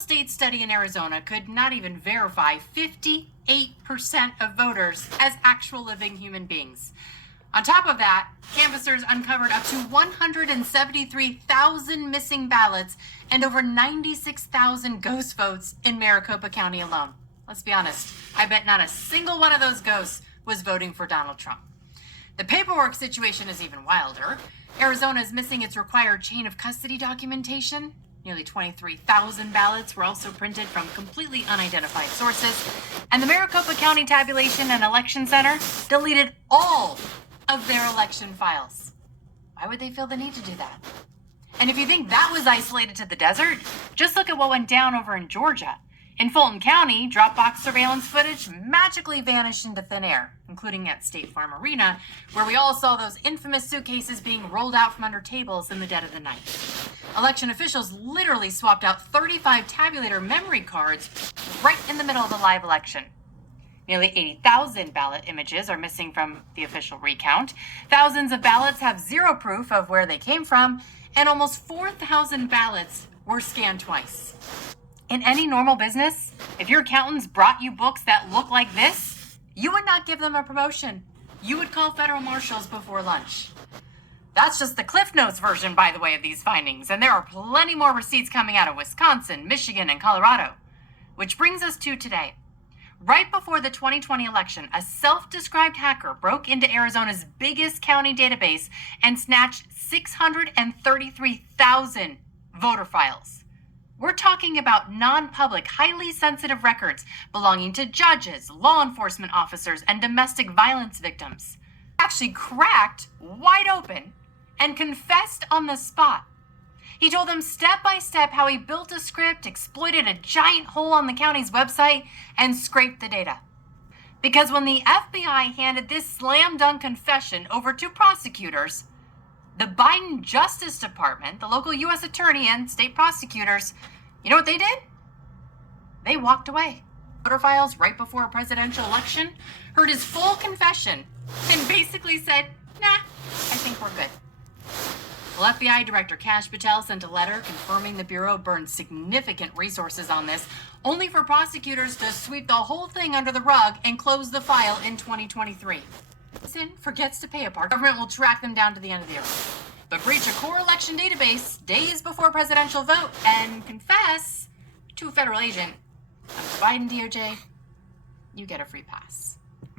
State study in Arizona could not even verify 58% of voters as actual living human beings. On top of that, canvassers uncovered up to 173,000 missing ballots and over 96,000 ghost votes in Maricopa County alone. Let's be honest, I bet not a single one of those ghosts was voting for Donald Trump. The paperwork situation is even wilder. Arizona is missing its required chain of custody documentation. Nearly 23,000 ballots were also printed from completely unidentified sources. And the Maricopa County Tabulation and Election Center deleted all of their election files. Why would they feel the need to do that? And if you think that was isolated to the desert, just look at what went down over in Georgia. In Fulton County, Dropbox surveillance footage magically vanished into thin air, including at State Farm Arena, where we all saw those infamous suitcases being rolled out from under tables in the dead of the night. Election officials literally swapped out 35 tabulator memory cards right in the middle of the live election. Nearly 80,000 ballot images are missing from the official recount. Thousands of ballots have zero proof of where they came from, and almost 4,000 ballots were scanned twice. In any normal business, if your accountants brought you books that look like this, you would not give them a promotion. You would call federal marshals before lunch. That's just the Cliff Notes version, by the way, of these findings, and there are plenty more receipts coming out of Wisconsin, Michigan, and Colorado. Which brings us to today. Right before the 2020 election, a self-described hacker broke into Arizona's biggest county database and snatched 633,000 voter files. We're talking about non-public, highly sensitive records belonging to judges, law enforcement officers, and domestic violence victims. Actually cracked wide open and confessed on the spot. He told them step by step how he built a script, exploited a giant hole on the county's website, and scraped the data. Because when the FBI handed this slam dunk confession over to prosecutors, the Biden Justice Department, the local U.S. attorney, and state prosecutors, you know what they did? They walked away. Voter files right before a presidential election, heard his full confession, and basically said, nah, I think we're good. Well, FBI Director Kash Patel sent a letter confirming the Bureau burned significant resources on this, only for prosecutors to sweep the whole thing under the rug and close the file in 2023. Sin forgets to pay a part, government will track them down to the end of the earth. But breach a core election database days before a presidential vote and confess to a federal agent under the Biden DOJ, you get a free pass.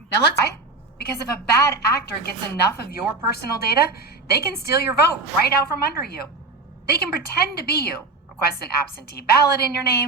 Now why? Because if a bad actor gets enough of your personal data, they can steal your vote right out from under you. They can pretend to be you, request an absentee ballot in your name,